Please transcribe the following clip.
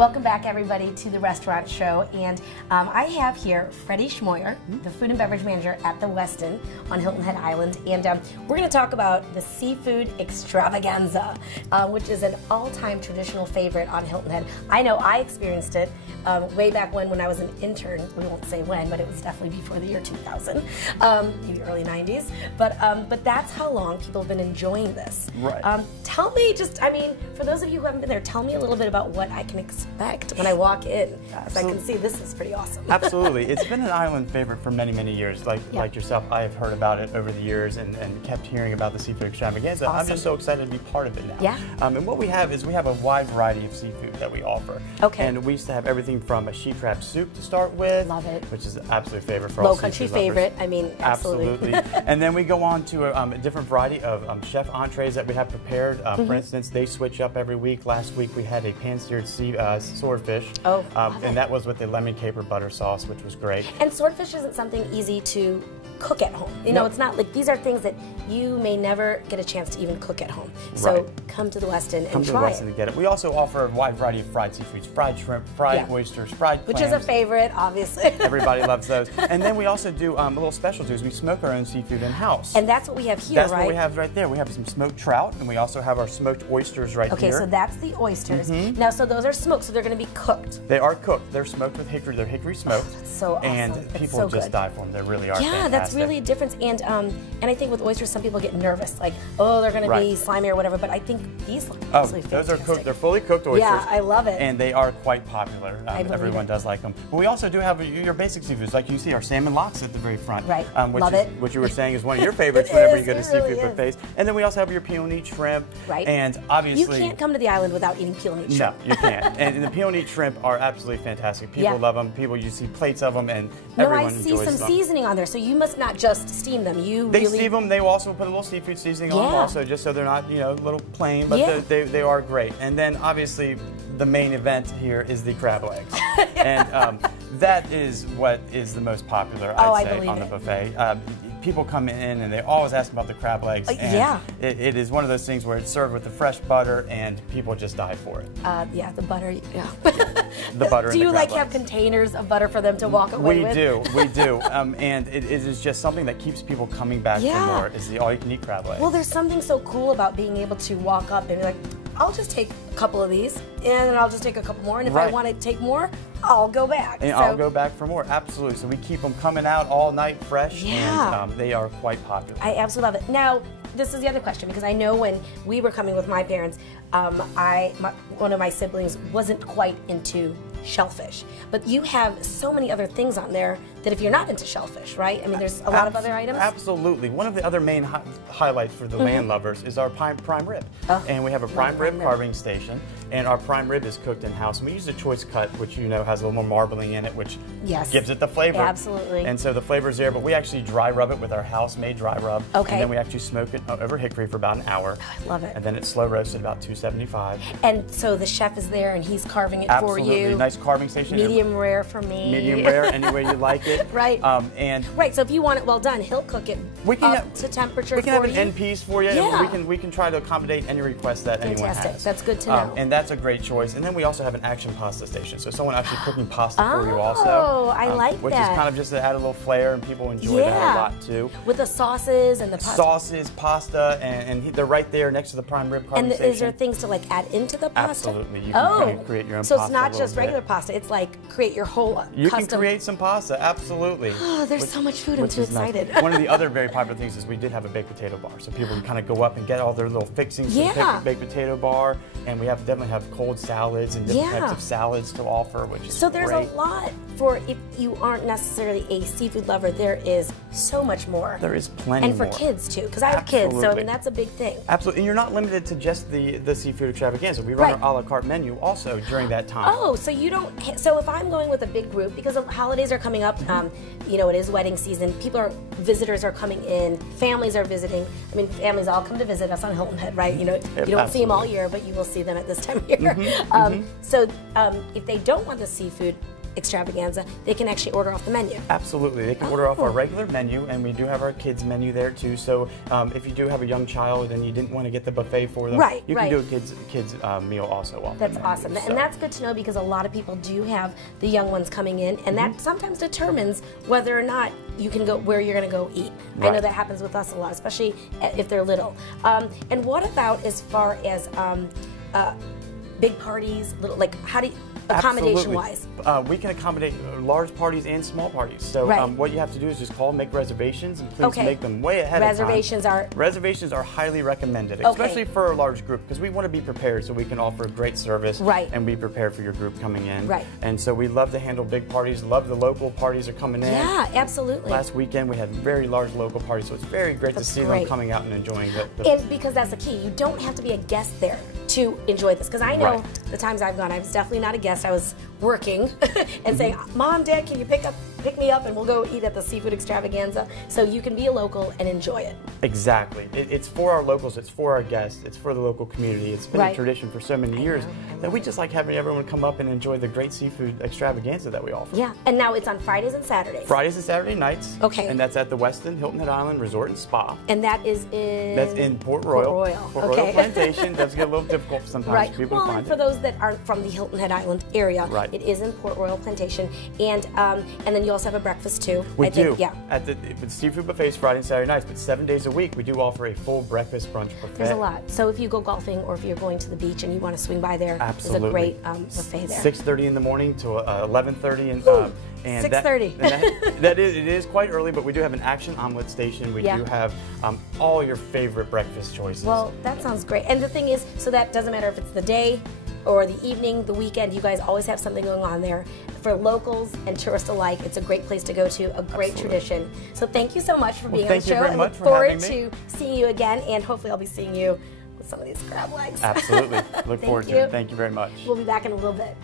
Welcome back, everybody, to the restaurant show. And I have here Freddie Schmoyer, the food and beverage manager at the Westin on Hilton Head Island. And we're going to talk about the seafood extravaganza, which is an all-time traditional favorite on Hilton Head. I know I experienced it way back when I was an intern. We won't say when, but it was definitely before the year 2000, maybe early 90s. But that's how long people have been enjoying this. Right. Tell me for those of you who haven't been there, tell me a little bit about what I can expect when I walk in. Because I can see this is pretty awesome. Absolutely. It's been an island favorite for many, many years. Like yourself, I have heard about it over the years and kept hearing about the seafood extravaganza. Awesome. I'm just so excited to be part of it now. Yeah. And what we have is we have a wide variety of seafood that we offer. Okay. And we used to have everything from a she crab soup to start with. Love it. Which is an absolute favorite for all Low country seafood lovers. favorite. I mean, absolutely. And then we go on to a different variety of chef entrees that we have prepared. For instance, they switch up every week. Last week we had a pan-seared swordfish. Oh, and that was with the lemon caper butter sauce, which was great. And swordfish isn't something easy to cook at home. You know, it's not like these are things that you may never get a chance to even cook at home. So come to the Westin and try it. Come to the Westin to get it. We also offer a wide variety of fried seafoods, fried shrimp, fried oysters, fried clams. Which is a favorite, obviously. Everybody loves those. And then we also do a little special too, is we smoke our own seafood in-house. And that's what we have here, That's what we have right there. We have some smoked trout, and we also have our smoked oysters right here. Okay, so that's the oysters. Now, so those are smoked, so they're going to be cooked. They are cooked. They're smoked with hickory. They're hickory smoked. Oh, that's so awesome. And people just die for them. They really are fantastic. That's really a difference. And I think with oysters, some people get nervous, like, oh, they're going to be slimy or whatever. But I think these look absolutely fantastic. Those are cooked. They're fully cooked oysters. Yeah, I love it. And they are quite popular. Everyone does like them. But we also do have your basic seafoods, like you see our salmon lox at the very front. Right. Love it. Which you were saying is one of your favorites whenever you go to seafood buffets. And then we also have your peony shrimp. Right. And obviously, you can't come to the island without eating peony shrimp. No, you can't. And the peony shrimp are absolutely fantastic. People love them. You see plates of them, and everyone enjoys them. No, I see some seasoning on there, so you must not just steam them. They steam them. They will also put a little seafood seasoning on them also, just so they're not, a little plain, but they are great. And then obviously the main event here is the crab legs. And that is what is the most popular, I'd say, on the buffet. People come in and they always ask about the crab legs. And it is one of those things where it's served with the fresh butter and people just die for it. The butter, The butter. Do you have containers of butter for them to walk away with? We do. And it is just something that keeps people coming back for more, is the all-you-can-eat crab legs. Well, there's something so cool about being able to walk up and be like, I'll just take a couple of these, and then I'll just take a couple more, and if I want to take more, I'll go back. And I'll go back for more, absolutely. So we keep them coming out all night fresh, and they are quite popular. I absolutely love it. Now, this is the other question, because I know when we were coming with my parents, one of my siblings wasn't quite into shellfish. But you have so many other things on there that if you're not into shellfish, right? I mean, there's a lot of other items. Absolutely. One of the other main highlights for the land lovers is our prime rib. And we have a prime rib carving station, and our prime rib is cooked in-house. And we use a choice cut, which has a little more marbling in it, which gives it the flavor. Absolutely. And so the flavor's there, but we actually dry rub it with our house-made dry rub. Okay. And then we actually smoke it over hickory for about an hour. I love it. And then it's slow roasted about 275. And so the chef is there and he's carving it for you. Absolutely. Nice carving station. Medium rare for me. Medium rare, any way you like it. Right. Right. So if you want it well done, he'll cook it up to temperature for you. We can have an end piece for you. Yeah. And we can try to accommodate any request that anyone has. Fantastic. That's good to know. And that's a great choice. And then we also have an action pasta station. So someone actually cooking pasta for you also. Oh, I like that. Which is kind of just to add a little flair, and people enjoy that a lot too. With the sauces and the pasta. Sauces, pasta, and they're right there next to the prime rib carving station. And is there things to add into the pasta? Absolutely. You can create your own pasta. So it's not just regular pasta. It's like create your whole custom. You can create some pasta. Absolutely. Oh, there's so much food. I'm too excited. Nice. One of the other very popular things is we did have a baked potato bar, so people can kind of go up and get all their little fixings to the baked potato bar. And we definitely have cold salads and different types of salads to offer, which is so there's a lot for if you aren't necessarily a seafood lover. There is so much more. There is plenty more. And for kids too, because I have kids, so I mean that's a big thing. Absolutely, and you're not limited to just the seafood extravaganza. We run our a la carte menu also during that time. Oh, so you don't. So if I'm going with a big group, because the holidays are coming up, it is wedding season. Visitors are coming in. Families are visiting. I mean, families all come to visit us on Hilton Head, right? You don't see them all year, but you will see them at this time of year. So if they don't want the seafood, extravaganza, they can actually order off the menu. Absolutely. They can order off our regular menu, and we do have our kids menu there too. So if you do have a young child and you didn't want to get the buffet for them, you can do a kids meal also off That's the menu. awesome. And that's good to know, because a lot of people do have the young ones coming in, and that sometimes determines whether or not you can go where you're going to go eat. I know that happens with us a lot, especially if they're little. And what about as far as big parties, little, like how do you, accommodation-wise? We can accommodate large parties and small parties. So what you have to do is just call, make reservations, and please make them way ahead of time. Reservations are highly recommended, especially for a large group, because we want to be prepared so we can offer great service and be prepared for your group coming in. And so we love to handle big parties, love the local parties are coming in. Yeah, absolutely. Last weekend we had very large local parties, so it's very great to see them coming out and enjoying it. And because that's the key, you don't have to be a guest there to enjoy this, because I know the times I've gone, I was definitely not a guest. I was working and saying, Mom, Dad, can you pick me up and we'll go eat at the seafood extravaganza? So you can be a local and enjoy it. Exactly. It's for our locals, it's for our guests, it's for the local community. It's been a tradition for so many years that we just like having everyone come up and enjoy the great seafood extravaganza that we offer. Yeah, and now it's on Fridays and Saturdays. Fridays and Saturday nights. Okay. And that's at the Westin Hilton Head Island Resort and Spa. And that is in? That's in Port Royal. Port Royal Plantation. Does get a little difficult sometimes for people to find for those that aren't from the Hilton Head Island area, it is in Port Royal Plantation. And then you also have a breakfast too. We do. Yeah. With seafood buffets Friday and Saturday nights, but 7 days a week we do offer a full breakfast brunch buffet. There's a lot. So if you go golfing or if you're going to the beach and you want to swing by there, there's a great buffet there. 6:30 in the morning to 11:30 and 6:30. It is quite early, but we do have an action omelet station. We do have all your favorite breakfast choices. Well, that sounds great. And the thing is, so that doesn't matter if it's the day or the evening, the weekend, you guys always have something going on there. For locals and tourists alike, it's a great place to go to, a great tradition. So thank you so much for being on the show. Thank you very much for having me. I look forward to seeing you again, and hopefully I'll be seeing you with some of these crab legs. Absolutely. Look forward to it. Thank you very much. We'll be back in a little bit.